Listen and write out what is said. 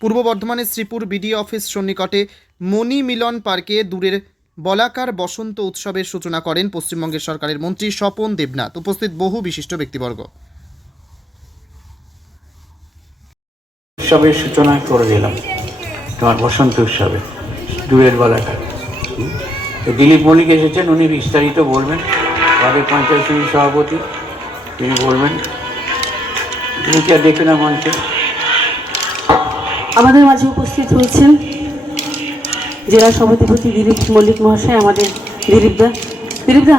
পূর্ব বর্ধমানের Sreepur BD office সন্নিকটে মণি মিলন পার্কে দূরের বলাকার বসন্ত উৎসবের সূচনা করেন পশ্চিমবঙ্গের সরকারের মন্ত্রী স্বপন দেবনাথ। উপস্থিত বহু বিশিষ্ট ব্যক্তিবর্গ। উৎসবের সূচনা করে দিলাম তোমার বসন্ত উৎসবে, দূরের বলাকার। দিলীপ মল্লিক এসেছেন, উনি বিস্তারিত বলবেন। আমাদের পঞ্চায়েত সভাপতি, তিনি বলবেন। দেখবে না মঞ্চে? আমাদের মাঝে উপস্থিত হয়েছেন জেলা সভাধিপতি দিলীপ মল্লিক মহাশয় আমাদের দিলীপদা দিলীপদা